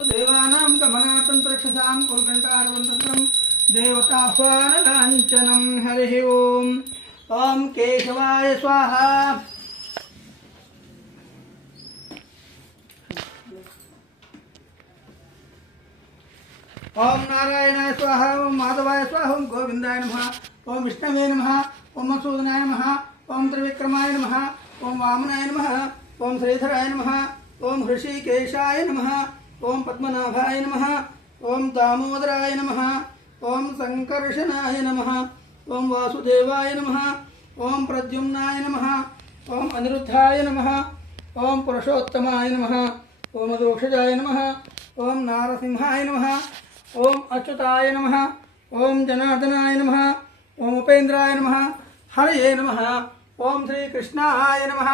देवानां गमनातंत्रक्षसां कुलकण्ठारवन्तन्त्रं देवताह्वानलाञ्छनं हरिः ओम् ॐ केशवाय स्वाहा। ओम नारायणाय स्वाहा। ओम माधवाय स्वाहा। ओम गोविंदाय नमः। ओम विष्णवे नमः। ओम मधुसूदनाय नमः। ओम त्रिविक्रमाय नमः। ओम वामनाय नमः। ओम श्रीधराय नमः। ओम ऋषिकेशाय नमः। ओम पद्मनाभाय नमः। ओम दामोदराय नमः। ओम संकर्षणाय नमः। ओम वासुदेवाय नमः। ओम प्रद्युम्नाय नमः। ओम अनिरुद्धाय नमः। ओम पुरुषोत्तमाय नमः। ओम दोषजाय नमः। ओम नारसिंहाय नमः। ओम अच्युताय नमः। ओम जनार्दनाय नमः। ओम उपेन्द्राय नमः। हरये नमः। ओम श्री कृष्णाय नमः।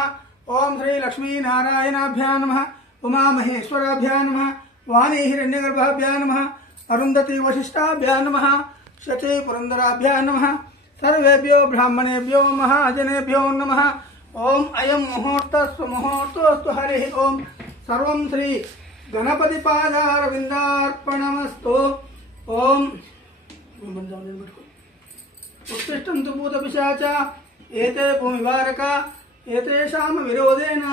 ओम श्री लक्ष्मी नारायणाभ्यां नमः। उमा महेश्वराभ्यां नमः। वाणी हिरण्यगर्भाभ्यां नमः। अरुन्धती वशिष्ठाभ्यां नमः। शची पुरन्दराभ्यां नमः। सर्वेभ्यो ब्राह्मणेभ्यो महाजनेभ्यो नमः। ओम अयं मुहूर्तस्तु मुहूर्तोस्तु हरिः ओम सर्वं श्री गणपति पादारविन्दार्पणमस्तु। ओम उत्तिष्ठन्तु भूतपिशाचा एते भूमिवारका एतेषां विरोधेन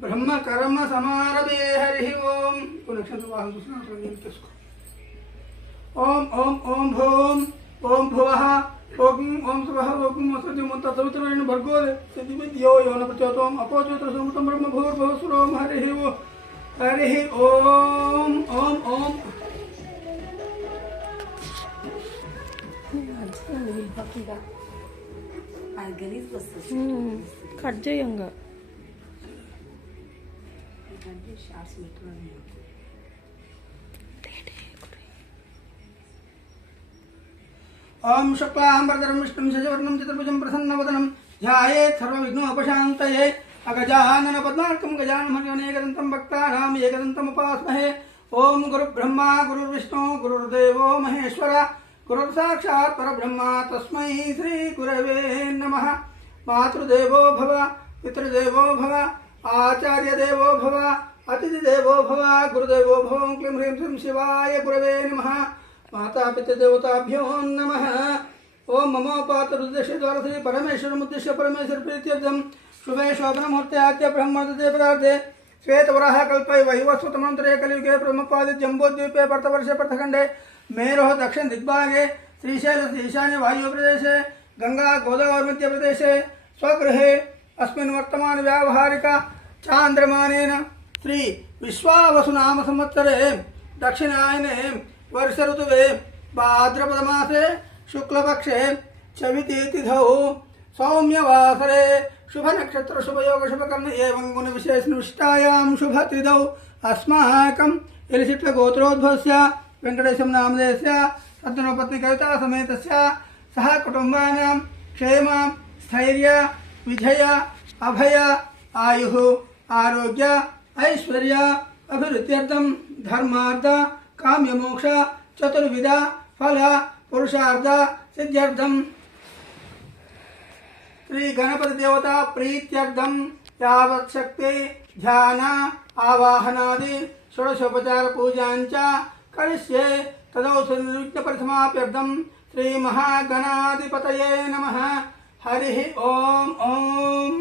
ब्रह्म कर्म समारभे हरिः ओम। ओम ओम ओम भूम ओम भुवः ओम ओम स्वः ओम सत्यमुत्तसवितुर्वरेण्यं भर्गो देवो यो न प्रचोदयात् अपोचोत्रसमुतं ब्रह्म भूर्भुवस्सुरोम हरिः ओम हरिः ओम ओम ओम। కట్ చేయంగా ओम शुक्लांबरधरं विष्णुं शशिवर्णं चतुर्भुजं प्रसन्नवदनं ध्यायेत् सर्वविघ्नोपशान्तये अगजानन पद्मार्कं गजाननं एकदन्तं भक्तानां एकदन्तम् उपास्महे। ओम गुरुब्रह्मा गुरुर्विष्णु गुरुर्देवो महेश्वर गुरुर्साक्षात् परब्रह्म तस्मै श्री गुरवे नमः। मातृदेवो भव पितृदेवो भव आचार्यदेवो भव अतिथिदेवो भव गुरुदेवो भव। क्लीं ह्रीं श्रीं शिवाय गुरवे नमः। माता पितृदेवताभ्यो नमः। ओम ममोपातरुद्देश्य द्वारसे परमेश्वरमुद्दिश्य परमेश्वर प्रीत्यर्थं शुभे शोभनमुहूर्ते आद्य ब्रह्मदे पदार्थे श्वेतवराह कल्पे वैवस्वतमन्त्रे कलियुगे ब्रह्मपादे जम्बोद्वीपे भरतवर्षे पर्थखण्डे मेरोः दक्षिण दिग्भागे श्रीशैलस्य ईशान्य वायव्य प्रदेशे गंगा गोदावरी मध्य प्रदेशे स्वगृहे अस्मिन् वर्तमान व्यावहारिक चान्द्रमानेन श्री विश्वावसु नाम संवत्सरे दक्षिणायने वर्ष ऋतुवे भाद्रपद मासे शुक्लपक्षे चविति तिथौ सौम्यवासरे शुभ नक्षत्र शुभ योग शुभ कर्म एवं गुण विशेष निष्ठायां शुभ तिथौ अस्माकं इलिशिट्ल गोत्रोद्भवस्य वेंकटेशं नामधेयस्य सद्गुणपत्नी कविता समेतस्य सह कुटुंबानां क्षेम स्थैर्य विजय अभय आयुः आरोग्य ऐश्वर्य अभिवृद्ध्यर्थं धर्मार्थ काम्य मोक्ष चतुर्विध फल पुरुषार्थ सिद्ध्यर्थं श्री गणपति देवता प्रीत्यर्थं यावत् शक्ति ध्यान आवाहनादि षोडशोपचार पूजाञ्च करिष्ये। तदौसुनिरुच्य परिसमाप्यर्थं श्री महागणाधिपतये नमः। हरिः ओम ओम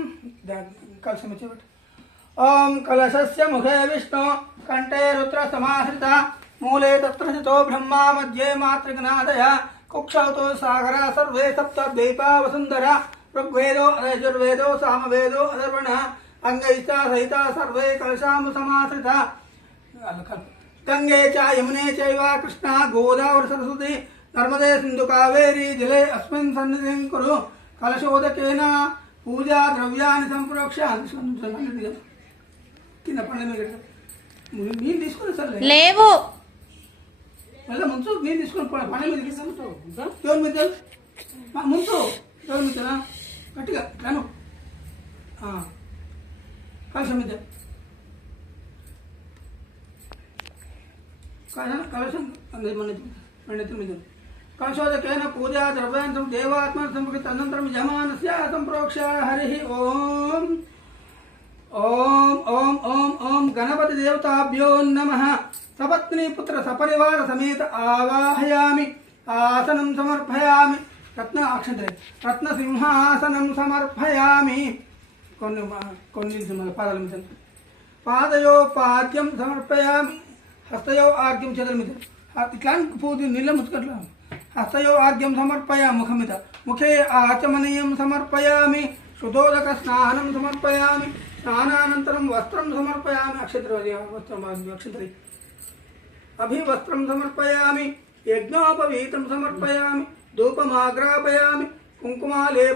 ओम कलशस्य मुखे विष्णु कंठे रुद्र समाश्रिता मूले तत्र स्थितो ब्रह्मा मध्ये मातृगणादय कुक्षौ तो सागरा सर्वे सप्त द्वीपा वसुन्धरा ऋग्वेदो यजुर्वेदो सामवेदो अथर्वणः अंगैस्ता सहिता सर्वे कलशामु समाश्रिता गंगे च यमुने चैव कृष्णा गोदावरी सरस्वती नर्मदे सिंधु कावेरी जले अस्मिन् सन्निधिं कुरु। कलशोदकेन पूजा द्रव्याणि संप्रोक्ष्य కింద పండ్ల మీద నీళ్ళు తీసుకుని సార్ లేవు మళ్ళీ ముందు నీళ్ళు తీసుకుని పండ్ల మీద తీసుకుంటావు దేవుని మీద ముందు దేవుని మీద గట్టిగా రాను కలశం మీద కలశం పండితుల మీద कलशोदकेन पूजा द्रव्यान् देवात्मा संपुटित अनन्तरं यजमानस्य संप्रोक्ष्य हरिः ओम ओम ओम ओम ओम गणपति देवताभ्यो नमः। सपत्नी पुत्र सपरिवार समेत आवाहयामि आसनं समर्पयामि रत्न अक्षंतरे रत्न सिंहासनं समर्पयामि కొన్ని పాదాల మీద పాదయో పాద్యం సమర్పయామి హస్తయో ఆర్గ్యం చేతుల మీద ఇట్లా పూజ నీళ్ళ ముచ్చుకట్లా హస్తయో ఆర్గ్యం సమర్పయామి ముఖం మీద ముఖే ఆచమనీయం సమర్పయామి శుద్ధోదక స్నానం సమర్పయామి స్నానానంతరం వస్త్రం సమర్పయామి అక్షంతరి అభివస్త్రం సమర్పయామి యజ్ఞోపవీతం సమర్పయామి ధూపమాగ్రాపయామి కుంకుమాలేప